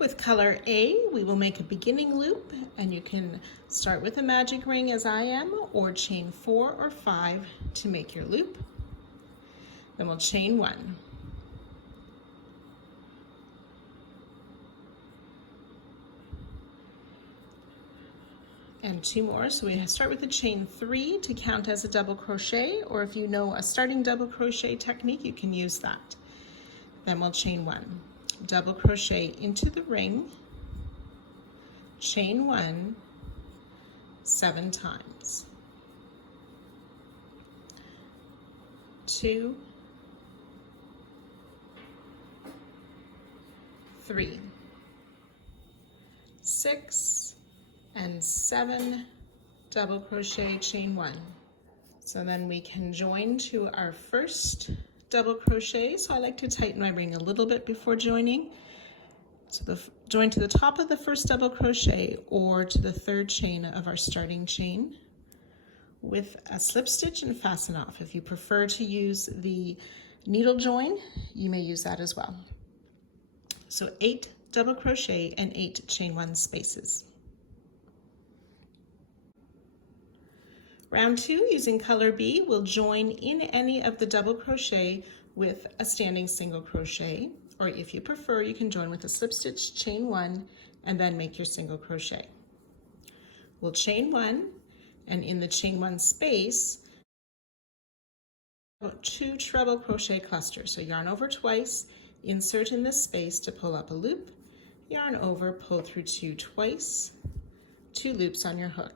With color A, we will make a beginning loop, and you can start with a magic ring as I am, or chain 4 or 5 to make your loop. Then we'll chain 1. And 2 more, so we start with a chain 3 to count as a double crochet, or if you know a starting double crochet technique, you can use that. Then we'll chain 1. Double crochet into the ring, chain 1 7 times, 2, 3, 6, and 7 double crochet, chain 1. So then we can join to our first double crochet. So I like to tighten my ring a little bit before joining. So join to the top of the first double crochet or to the 3rd chain of our starting chain with a slip stitch and fasten off. If you prefer to use the needle join, you may use that as well. So 8 double crochet and 8 chain 1 spaces. Round 2, using color B, we'll join in any of the double crochet with a standing single crochet, or if you prefer, you can join with a slip stitch, chain 1, and then make your single crochet. We'll chain 1, and in the chain 1 space, 2 treble crochet clusters. So yarn over twice, insert in this space to pull up a loop, yarn over, pull through 2 twice, 2 loops on your hook.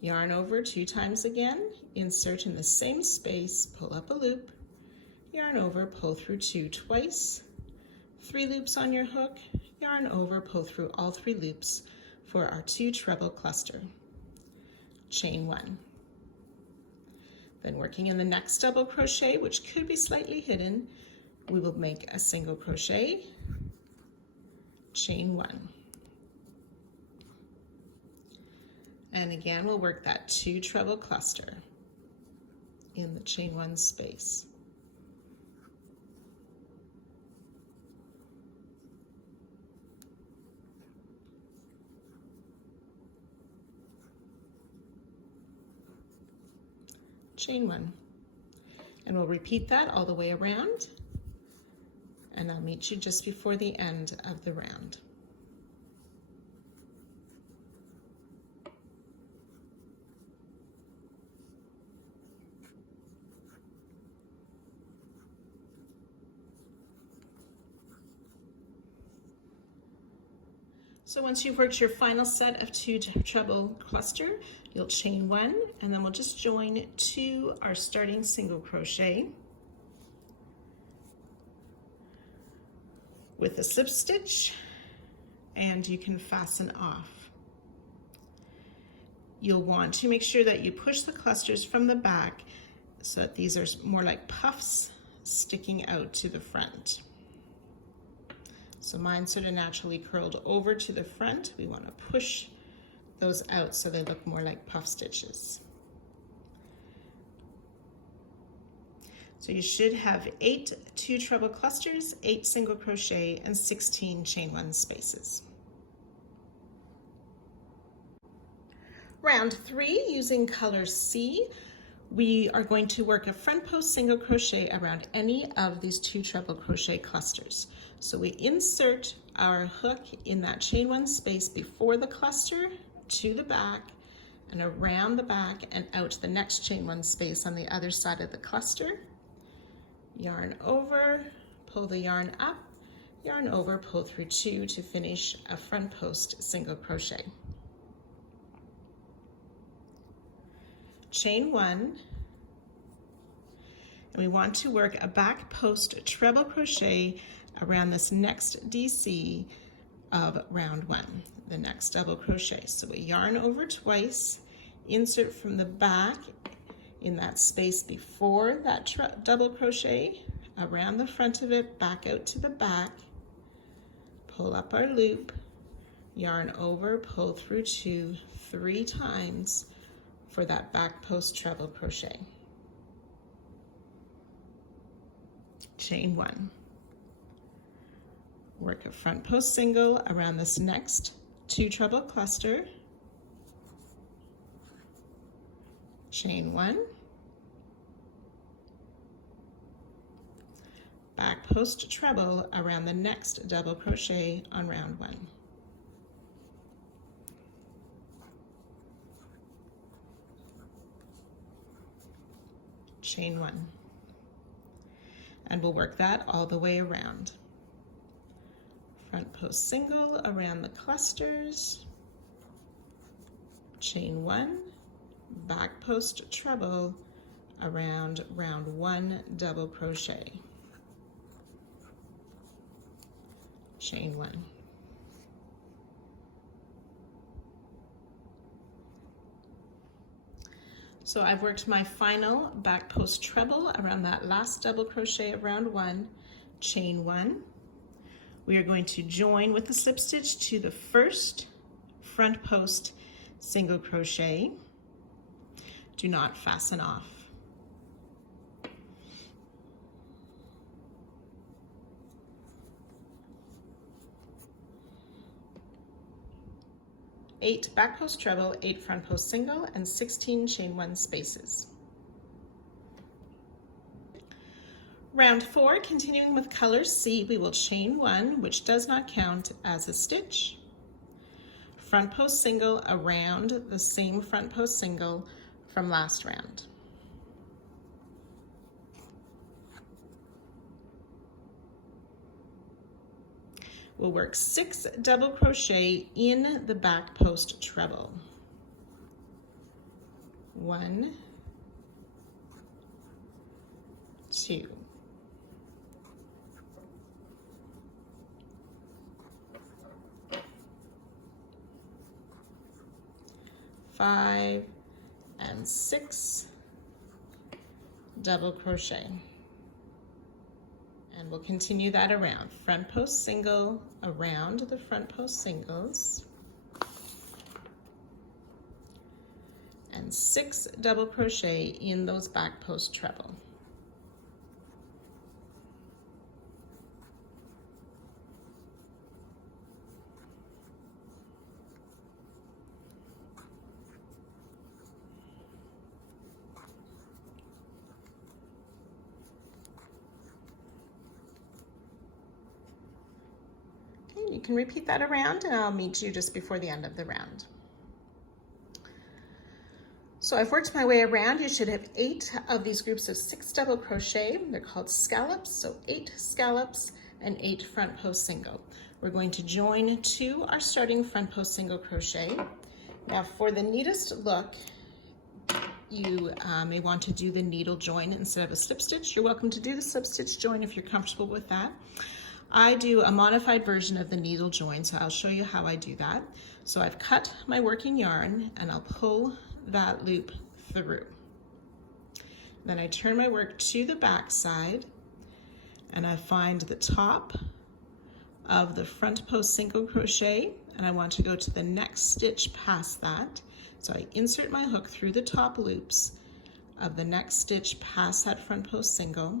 Yarn over 2 times again, insert in the same space, pull up a loop, yarn over, pull through 2 twice, 3 loops on your hook, yarn over, pull through all 3 loops for our 2 treble cluster. Chain 1. Then working in the next double crochet, which could be slightly hidden, we will make a single crochet, chain 1. And again, we'll work that 2 treble cluster in the chain 1 space. Chain 1. And we'll repeat that all the way around, and I'll meet you just before the end of the round. So once you've worked your final set of 2 treble cluster, you'll chain 1, and then we'll just join to our starting single crochet with a slip stitch, and you can fasten off. You'll want to make sure that you push the clusters from the back so that these are more like puffs sticking out to the front. So mine sort of naturally curled over to the front. We want to push those out so they look more like puff stitches. So you should have 8 2 treble clusters, 8 single crochet, and 16 chain 1 spaces. Round 3, using color C, we are going to work a front post single crochet around any of these 2 treble crochet clusters. So we insert our hook in that chain 1 space before the cluster to the back and around the back and out the next chain 1 space on the other side of the cluster. Yarn over, pull the yarn up, yarn over, pull through 2 to finish a front post single crochet. Chain 1, and we want to work a back post treble crochet around this next DC of round 1, the next double crochet. So we yarn over twice, insert from the back in that space before that double crochet, around the front of it, back out to the back, pull up our loop, yarn over, pull through 2 3 times for that back post treble crochet. Chain 1. Work a front post single around this next 2 treble cluster, chain 1, back post treble around the next double crochet on round 1. Chain 1. And we'll work that all the way around. Front post single around the clusters, chain 1, back post treble around round 1 double crochet, chain 1. So I've worked my final back post treble around that last double crochet of round 1, chain 1. We are going to join with the slip stitch to the first front post single crochet. Do not fasten off. Eight back post treble, 8 front post single, and 16 chain 1 spaces. Round 4, continuing with color C, we will chain 1, which does not count as a stitch. Front post single around the same front post single from last round. We'll work 6 double crochet in the back post treble. 1, 2. 5 and 6 double crochet, and we'll continue that around. Front post single around the front post singles, and 6 double crochet in those back post treble. You can repeat that around, and I'll meet you just before the end of the round. So I've worked my way around. You should have 8 of these groups of 6 double crochet. They're called scallops, so 8 scallops and 8 front post single. We're going to join to our starting front post single crochet. Now for the neatest look, you may want to do the needle join instead of a slip stitch. You're welcome to do the slip stitch join if you're comfortable with that. I do a modified version of the needle join, so I'll show you how I do that. So I've cut my working yarn and I'll pull that loop through. Then I turn my work to the back side and I find the top of the front post single crochet, and I want to go to the next stitch past that. So I insert my hook through the top loops of the next stitch past that front post single.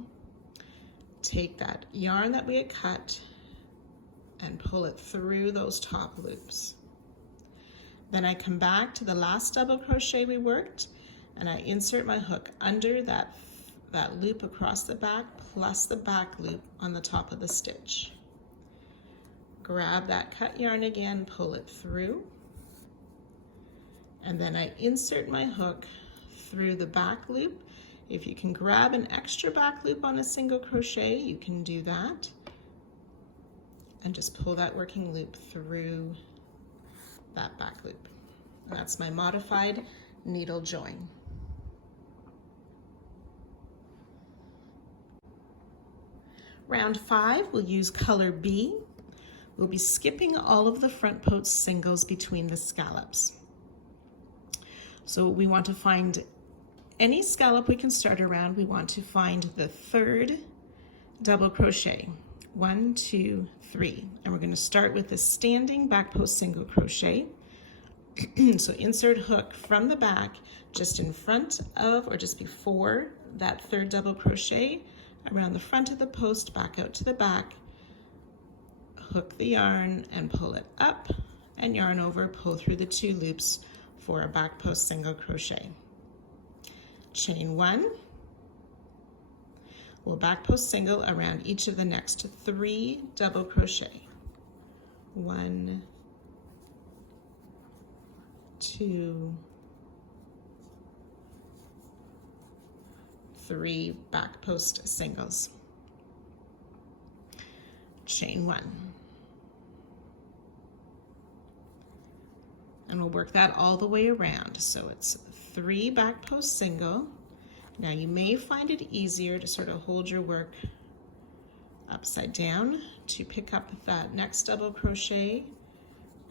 Take that yarn that we had cut and pull it through those top loops. Then I come back to the last double crochet we worked and I insert my hook under that loop across the back plus the back loop on the top of the stitch. Grab that cut yarn again, pull it through, and then I insert my hook through the back loop. If you can grab an extra back loop on a single crochet, you can do that. And just pull that working loop through that back loop. And that's my modified needle join. Round 5, we'll use color B. We'll be skipping all of the front post singles between the scallops. So we want to find any scallop we can start around. We want to find the 3rd double crochet. 1, 2, 3. And we're going to start with the standing back post single crochet. So insert hook from the back just in front of or just before that 3rd double crochet around the front of the post, back out to the back. hook the yarn and pull it up, and yarn over, pull through the 2 loops for a back post single crochet. Chain 1. We'll back post single around each of the next 3 double crochet. 1, 2, 3 back post singles. Chain 1. And we'll work that all the way around. So it's 3 back post single. Now you may find it easier to sort of hold your work upside down to pick up that next double crochet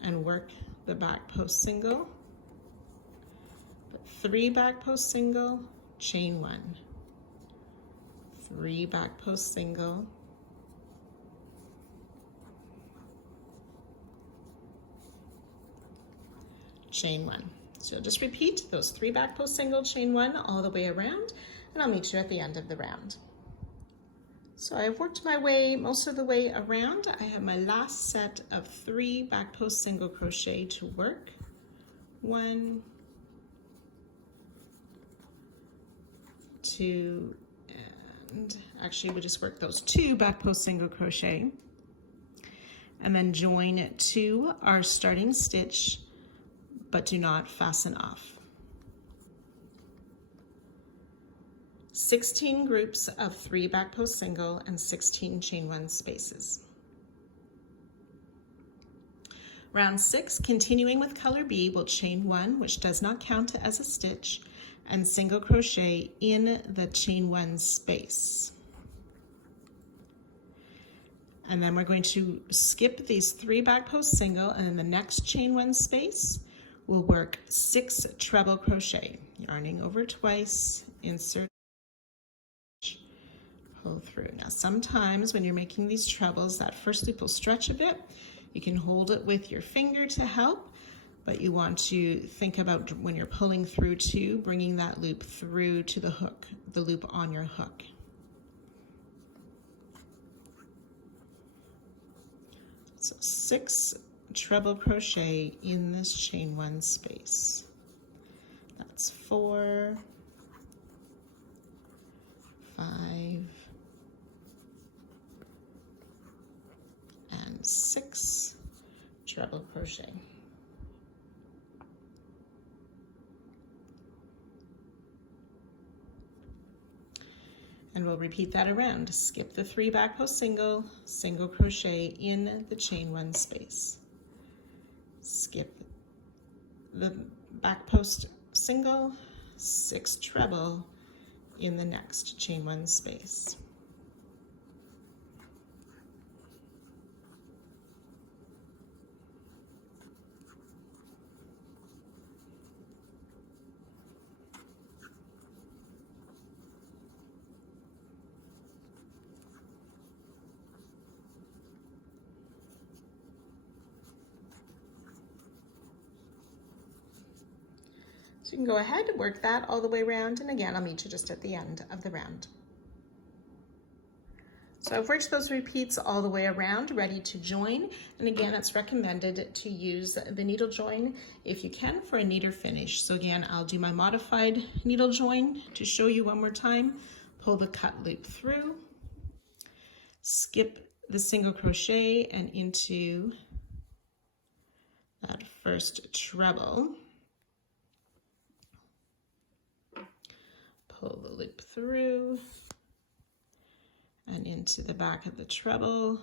and work the back post single. But 3 back post single, chain 1. 3 back post single, chain 1. So just repeat those 3 back post single, chain 1 all the way around, and I'll meet you at the end of the round. So I've worked my way most of the way around. I have my last set of 3 back post single crochet to work. 1, 2, and actually we'll just work those 2 back post single crochet, and then join to our starting stitch, but do not fasten off. 16 groups of 3 back post single and 16 chain 1 spaces. Round 6, continuing with color B, we'll chain 1, which does not count as a stitch, and single crochet in the chain 1 space. And then we're going to skip these 3 back post single, and in the next chain 1 space, we'll work 6 treble crochet, yarning over twice, insert, pull through. Now sometimes when you're making these trebles, that first loop will stretch a bit. You can hold it with your finger to help, but you want to think about when you're pulling through too, bringing that loop through to the hook, the loop on your hook. So 6 treble crochet in this chain 1 space. That's 4, 5, and 6 treble crochet. And we'll repeat that around. Skip the 3 back post single, single crochet in the chain 1 space. Skip the back post single, 6 treble in the next chain 1 space. So you can go ahead and work that all the way around, and again, I'll meet you just at the end of the round. So I've worked those repeats all the way around, ready to join. And again, it's recommended to use the needle join if you can for a neater finish. So again, I'll do my modified needle join to show you one more time. Pull the cut loop through, skip the single crochet and into that first treble. Pull the loop through and into the back of the treble.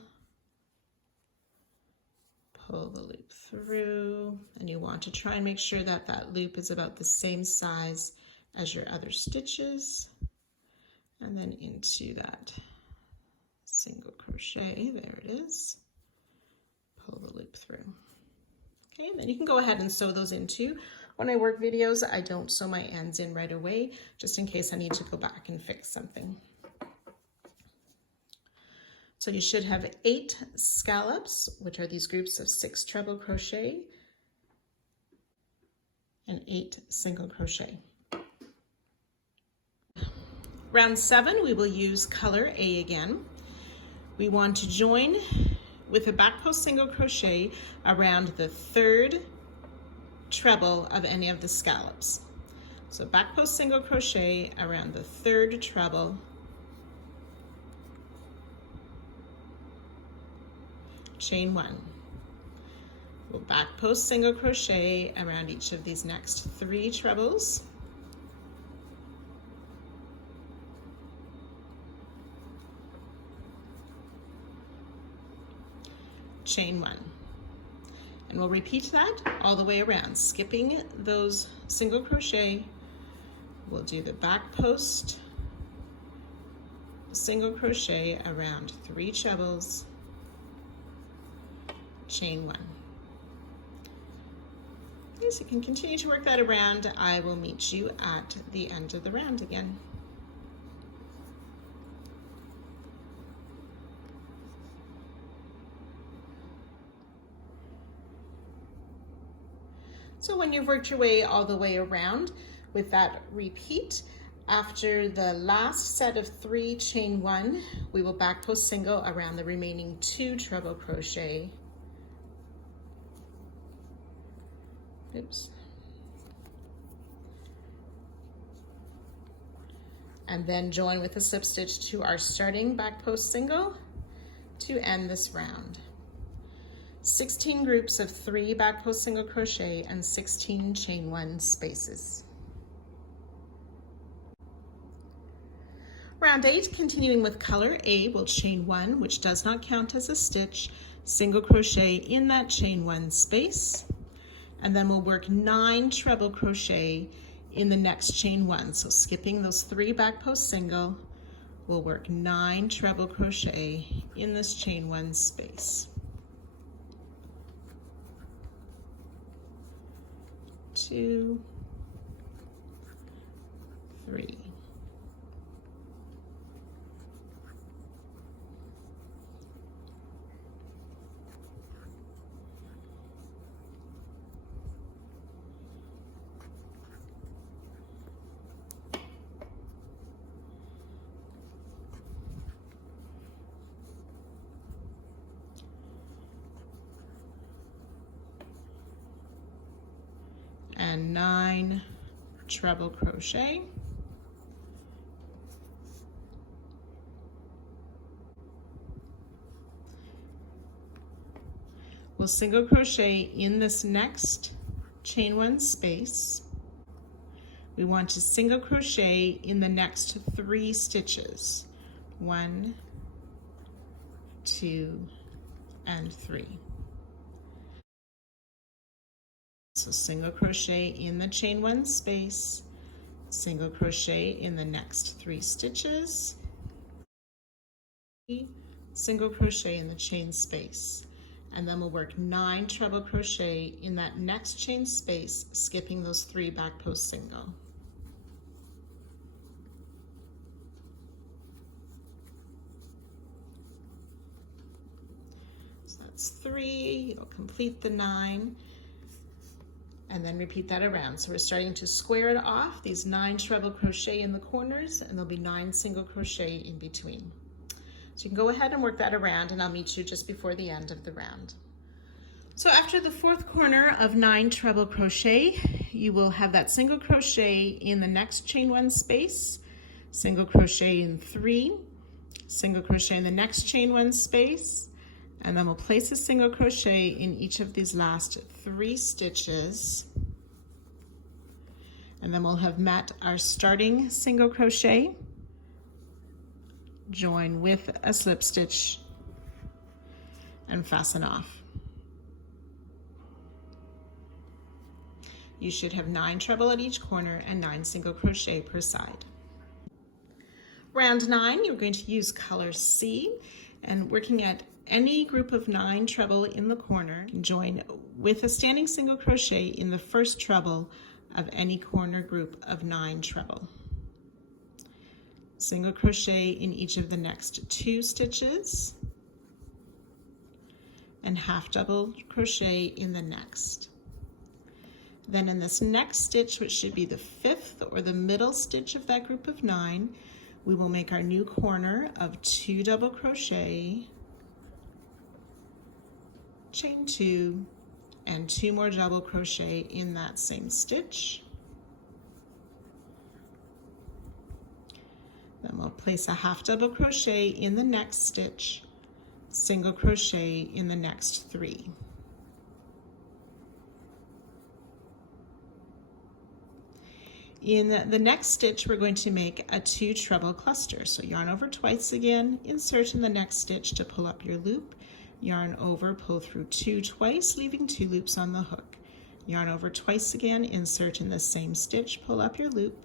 Pull the loop through, and you want to try and make sure that that loop is about the same size as your other stitches. And then into that single crochet, there it is. Pull the loop through. Okay, and then you can go ahead and sew those into. When I work videos, I don't sew my ends in right away, just in case I need to go back and fix something. So you should have 8 scallops, which are these groups of 6 treble crochet and 8 single crochet. Round 7, we will use color A again. We want to join with a back post single crochet around the third treble of any of the scallops. So back post single crochet around the third treble, chain one. We'll back post single crochet around each of these next 3 trebles, chain one. And we'll repeat that all the way around, skipping those single crochet. We'll do the back post single crochet around 3 trebles, chain one. Okay, so you can continue to work that around. I will meet you at the end of the round again. So when you've worked your way all the way around with that repeat, after the last set of 3 chain one, we will back post single around the remaining 2 treble crochet. Oops. And then join with a slip stitch to our starting back post single to end this round. 16 groups of 3 back post single crochet and 16 chain one spaces. Round 8, continuing with color A, we'll chain 1, which does not count as a stitch, single crochet in that chain 1 space, and then we'll work 9 treble crochet in the next chain 1. So skipping those 3 back post single, we'll work 9 treble crochet in this chain 1 space. 2, 3. And 9 treble crochet. We'll single crochet in this next chain 1 space. We want to single crochet in the next 3 stitches. 1, 2, and 3. So single crochet in the chain 1 space, single crochet in the next 3 stitches, single crochet in the chain space, and then we'll work 9 treble crochet in that next chain space, skipping those 3 back post single. So that's 3, you'll complete the 9. And then repeat that around. So we're starting to square it off, these 9 treble crochet in the corners, and there'll be 9 single crochet in between. So you can go ahead and work that around, and I'll meet you just before the end of the round. So after the 4th corner of 9 treble crochet, you will have that single crochet in the next chain 1 space, single crochet in 3, single crochet in the next chain 1 space, and then we'll place a single crochet in each of these last 3 stitches. And then we'll have met our starting single crochet, join with a slip stitch, and fasten off. You should have 9 treble at each corner and 9 single crochet per side. Round 9, you're going to use color C, and working at any group of 9 treble in the corner, join with a standing single crochet in the first treble of any corner group of 9 treble. Single crochet in each of the next 2 stitches, and half double crochet in the next. Then in this next stitch, which should be the 5th or the middle stitch of that group of 9, we will make our new corner of 2 double crochet, chain 2, and 2 more double crochet in that same stitch. Then we'll place a half double crochet in the next stitch, single crochet in the next 3. In the next stitch, we're going to make a 2 treble cluster. So yarn over twice again, insert in the next stitch to pull up your loop, yarn over, pull through 2 twice, leaving 2 loops on the hook. Yarn over twice again, insert in the same stitch, pull up your loop,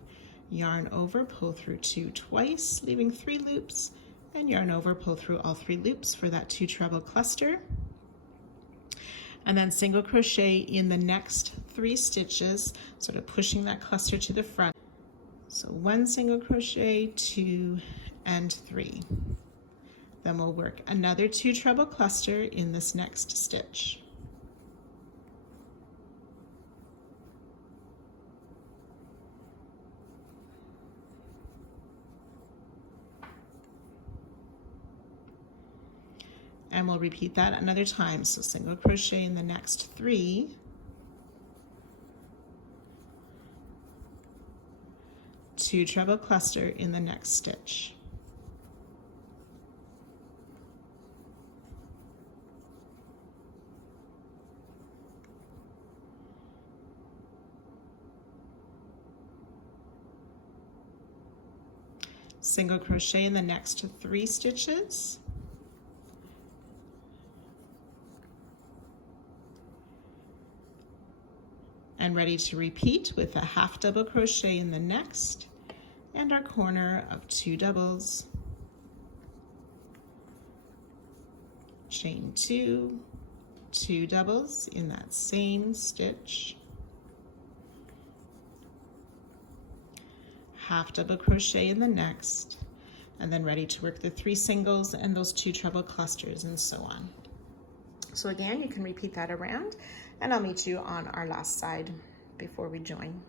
yarn over, pull through 2 twice, leaving 3 loops, and yarn over, pull through all 3 loops for that 2 treble cluster. And then single crochet in the next 3 stitches, sort of pushing that cluster to the front. So 1 single crochet, 2, and 3. Then we'll work another 2 treble cluster in this next stitch. And we'll repeat that another time. So single crochet in the next 3, 2 treble cluster in the next stitch. Single crochet in the next 3 stitches. And ready to repeat with a half double crochet in the next and our corner of 2 doubles, chain 2, 2 doubles in that same stitch, half double crochet in the next, and then ready to work the 3 singles and those 2 treble clusters and so on. So again, you can repeat that around, and I'll meet you on our last side before we join.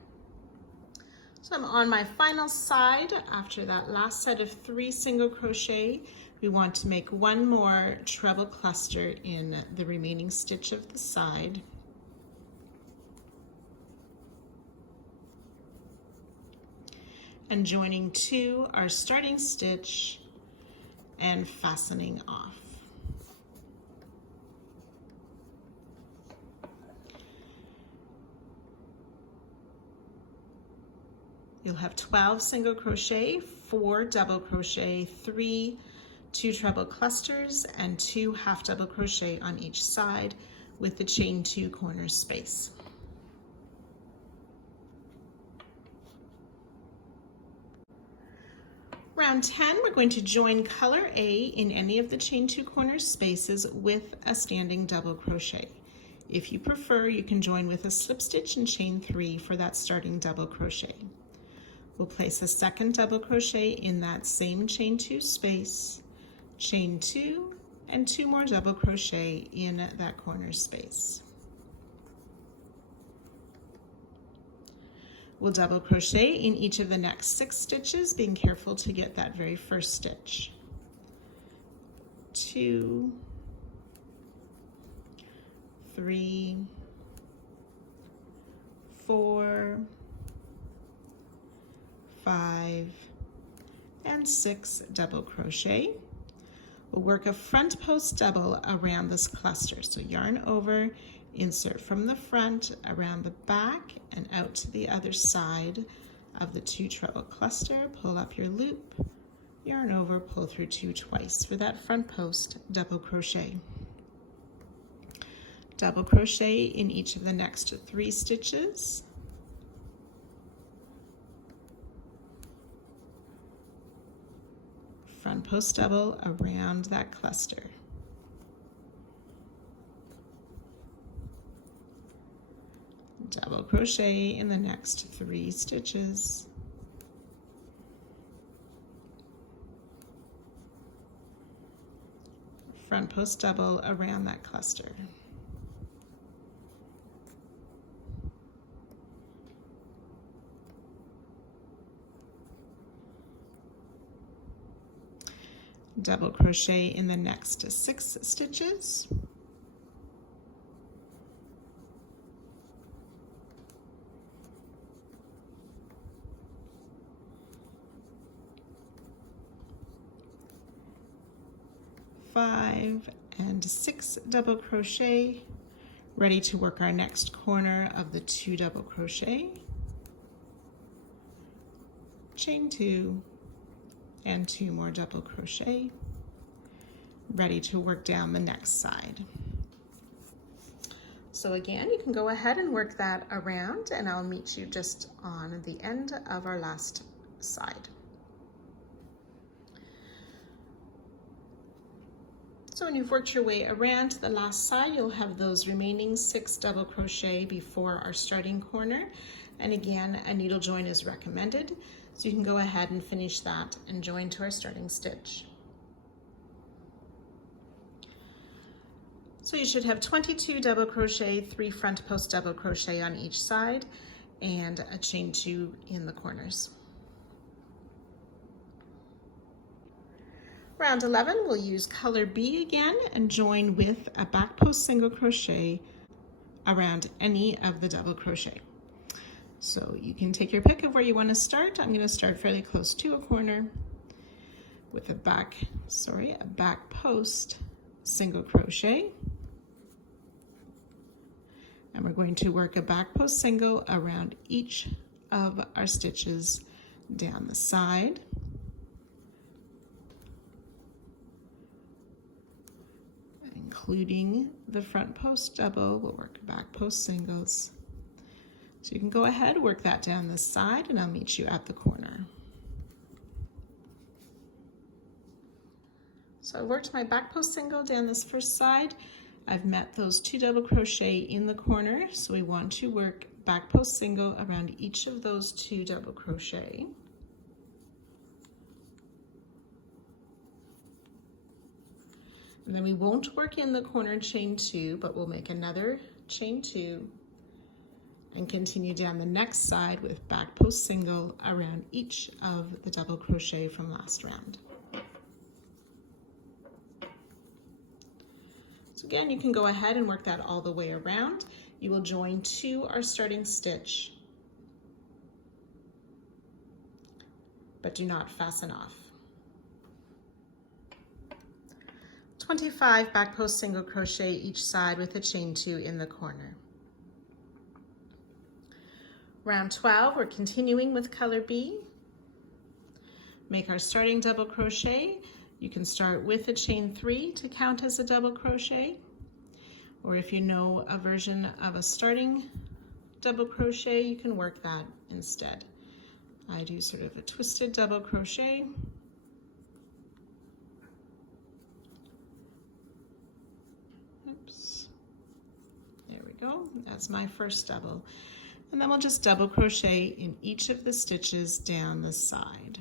So I'm on my final side. After that last set of 3 single crochet, we want to make 1 more treble cluster in the remaining stitch of the side. And joining to our starting stitch and fastening off. You'll have 12 single crochet, 4 double crochet, 3 2 treble clusters, and 2 half double crochet on each side with the chain 2 corner space. Round 10, we're going to join color A in any of the chain 2 corner spaces with a standing double crochet. If you prefer, you can join with a slip stitch and chain 3 for that starting double crochet. We'll place a second double crochet in that same chain 2 space, chain 2, and 2 more double crochet in that corner space. We'll double crochet in each of the next 6 stitches, being careful to get that very first stitch. 2, 3, 4, 5, and 6 double crochet. We'll work a front post double around this cluster. So yarn over, insert from the front, around the back, and out to the other side of the 2 treble cluster. Pull up your loop, yarn over, pull through 2 twice for that front post double crochet. Double crochet in each of the next 3 stitches. Front post double around that cluster. Double crochet in the next 3 stitches. Front post double around that cluster. Double crochet in the next 6 stitches. 5 and 6 double crochet, ready to work our next corner of the 2 double crochet, chain 2 and 2 more double crochet, ready to work down the next side. So again, you can go ahead and work that around, and I'll meet you just on the end of our last side. So when you've worked your way around to the last side, you'll have those remaining 6 double crochet before our starting corner. And again, a needle join is recommended, so you can go ahead and finish that and join to our starting stitch. So you should have 22 double crochet, 3 front post double crochet on each side, and a chain 2 in the corners. Round 11, we'll use color B again and join with a back post single crochet around any of the double crochet. So you can take your pick of where you want to start. I'm going to start fairly close to a corner with a back post single crochet. And we're going to work a back post single around each of our stitches down the side. Including the front post double, we'll work back post singles. So you can go ahead, work that down the side, and I'll meet you at the corner. So I worked my back post single down this first side. I've met those 2 double crochet in the corner, so we want to work back post single around each of those 2 double crochet. And then we won't work in the corner chain 2, but we'll make another chain 2 and continue down the next side with back post single around each of the double crochet from last round. So again, you can go ahead and work that all the way around. You will join to our starting stitch, but do not fasten off. 25 back post single crochet each side with a chain 2 in the corner. Round 12, we're continuing with color B. Make our starting double crochet. You can start with a chain 3 to count as a double crochet, or if you know a version of a starting double crochet, you can work that instead. I do sort of a twisted double crochet. Oops. There we go. That's my first double. And then we'll just double crochet in each of the stitches down the side.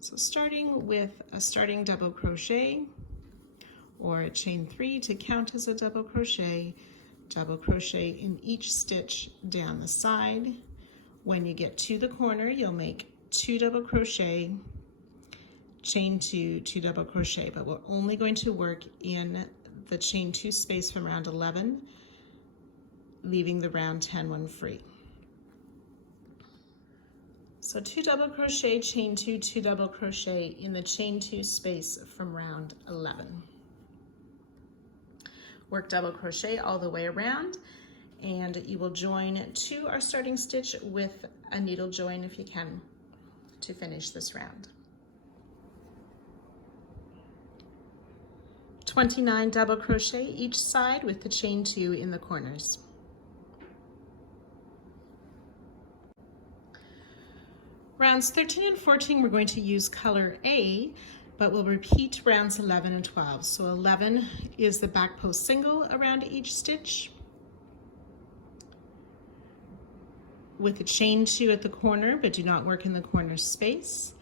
So starting with a starting double crochet or a chain 3 to count as a double crochet in each stitch down the side. When you get to the corner, you'll make 2 double crochet, chain 2, 2 double crochet, but we're only going to work in the chain 2 space from round 11, leaving the round 10 one free. So 2 double crochet, chain 2, 2 double crochet in the chain 2 space from round 11. Work double crochet all the way around, and you will join to our starting stitch with a needle join if you can to finish this round. 29 double crochet each side with the chain 2 in the corners. Rounds 13 and 14, we're going to use color A, but we'll repeat rounds 11 and 12. So 11 is the back post single around each stitch with a chain 2 at the corner, but do not work in the corner space.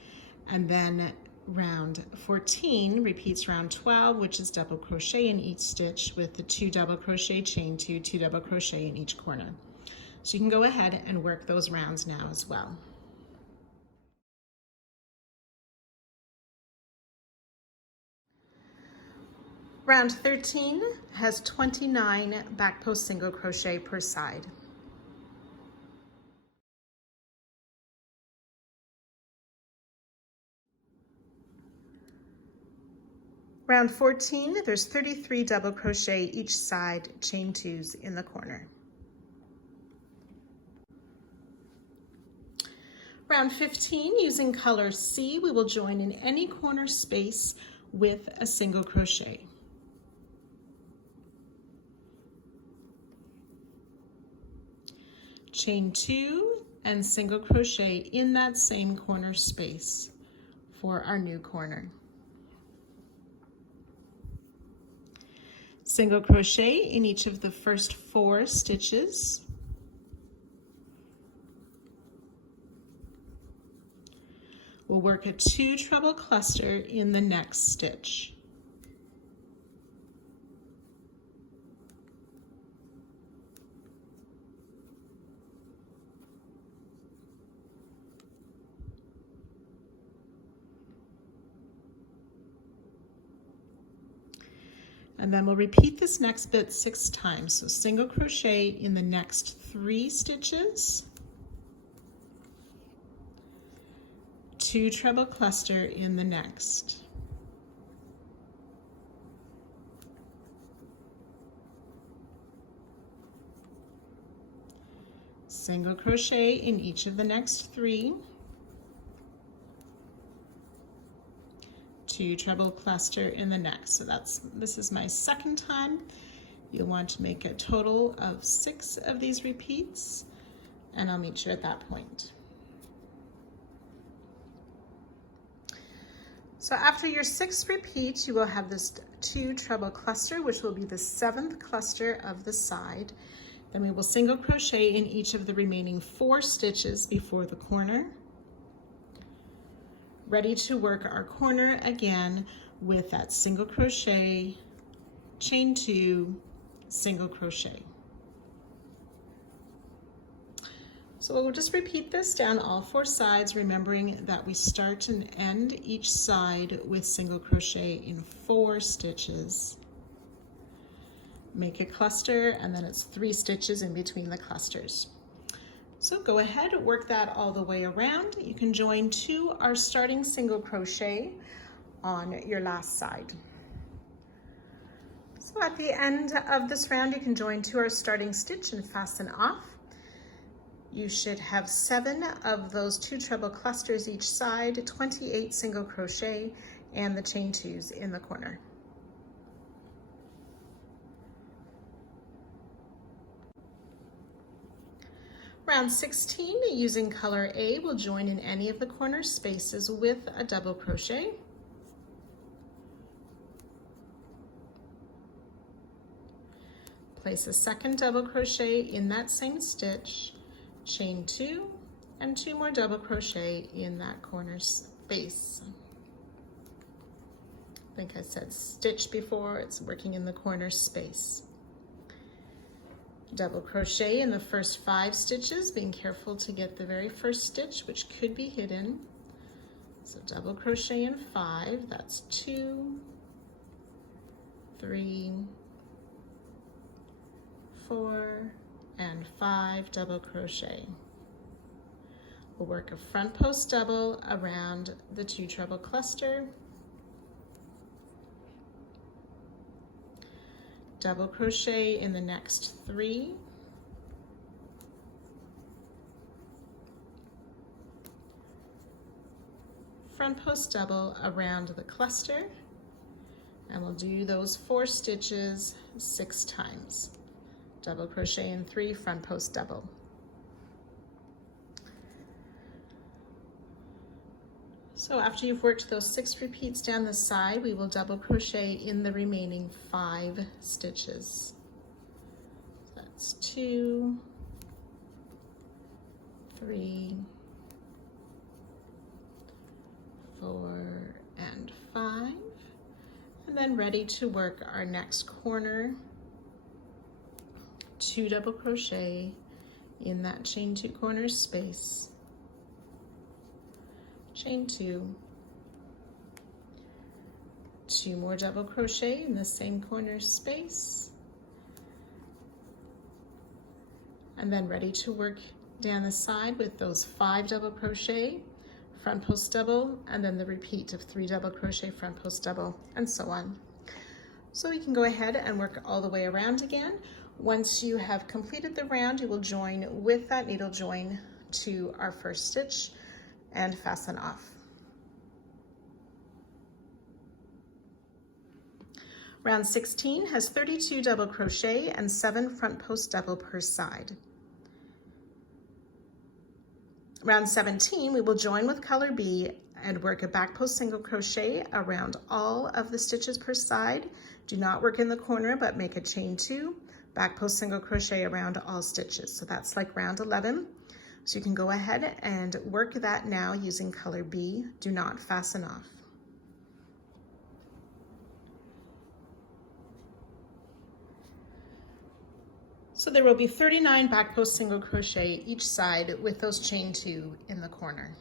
And then round 14 repeats round 12, which is double crochet in each stitch with the 2 double crochet, chain 2, 2 double crochet in each corner. So you can go ahead and work those rounds now as well. Round 13 has 29 back post single crochet per side. Round 14, there's 33 double crochet each side, chain 2s in the corner. Round 15, using color C, we will join in any corner space with a single crochet. Chain 2 and single crochet in that same corner space for our new corner. Single crochet in each of the first 4 stitches. We'll work a 2 treble cluster in the next stitch. And then we'll repeat this next bit 6 times. So single crochet in the next 3 stitches, 2 treble cluster in the next. Single crochet in each of the next 3. 2 treble cluster in the next. So this is my second time. You'll want to make a total of 6 of these repeats, and I'll meet you at that point. So after your 6th repeat, you will have this 2 treble cluster, which will be the 7th cluster of the side. Then we will single crochet in each of the remaining 4 stitches before the corner. Ready to work our corner again with that single crochet, chain 2, single crochet. So we'll just repeat this down all 4 sides, remembering that we start and end each side with single crochet in 4 stitches. Make a cluster, and then it's 3 stitches in between the clusters. So go ahead, work that all the way around. You can join to our starting single crochet on your last side. So at the end of this round, you can join to our starting stitch and fasten off. You should have 7 of those 2 treble clusters each side, 28 single crochet, and the chain 2s in the corner. Round 16, using color A, we'll join in any of the corner spaces with a double crochet. Place a second double crochet in that same stitch, chain 2, and 2 more double crochet in that corner space. I think I said stitch before, it's working in the corner space. Double crochet in the first 5 stitches, being careful to get the very first stitch, which could be hidden. So double crochet in 5, that's 2, 3, 4, and 5 double crochet. We'll work a front post double around the 2 treble cluster, double crochet in the next 3, front post double around the cluster, and we'll do those 4 stitches 6 times. Double crochet in 3, front post double. So after you've worked those 6 repeats down the side, we will double crochet in the remaining 5 stitches. That's 2, 3, 4, and 5. And then ready to work our next corner. 2 double crochet in that chain 2 corner space, chain 2, 2 more double crochet in the same corner space, and then ready to work down the side with those 5 double crochet, front post double, and then the repeat of 3 double crochet, front post double, and so on. So you can go ahead and work all the way around again. Once you have completed the round, you will join with that needle join to our first stitch and fasten off. Round 16 has 32 double crochet and 7 front post double per side. Round 17, we will join with color B and work a back post single crochet around all of the stitches per side. Do not work in the corner, but make a chain 2, back post single crochet around all stitches. So that's like round 11. So you can go ahead and work that now using color B. Do not fasten off. So there will be 39 back post single crochet each side with those chain 2 in the corner.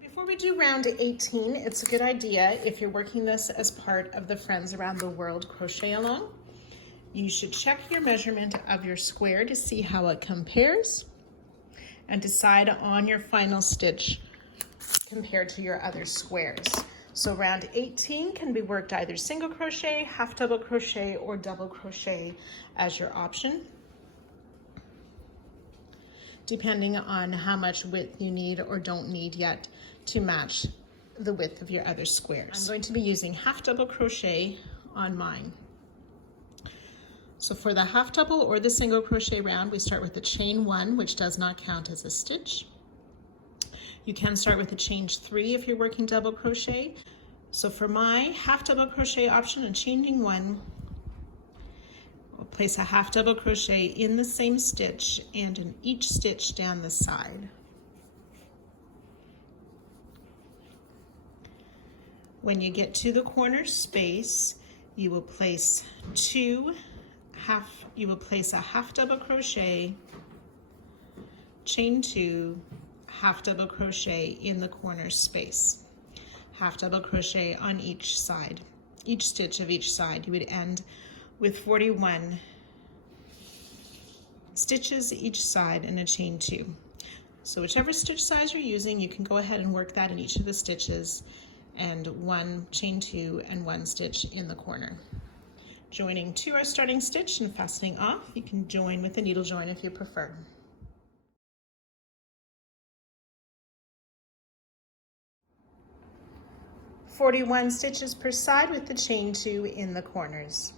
Before we do round 18, it's a good idea, if you're working this as part of the Friends Around the World crochet along, you should check your measurement of your square to see how it compares and decide on your final stitch compared to your other squares. So round 18 can be worked either single crochet, half double crochet, or double crochet as your option, depending on how much width you need or don't need yet to match the width of your other squares. I'm going to be using half double crochet on mine. So for the half double or the single crochet round, we start with the chain 1, which does not count as a stitch. You can start with a chain 3 if you're working double crochet. So for my half double crochet option and chaining 1, I'll place a half double crochet in the same stitch and in each stitch down the side. When you get to the corner space, you will place a half double crochet, chain 2, half double crochet in the corner space, half double crochet on each side. Each stitch of each side, you would end with 41 stitches each side and a chain 2. So whichever stitch size you're using, you can go ahead and work that in each of the stitches, and 1 chain 2 and 1 stitch in the corner. Joining to our starting stitch and fastening off, you can join with a needle join if you prefer. "41 stitches per side with the chain 2 in the corners.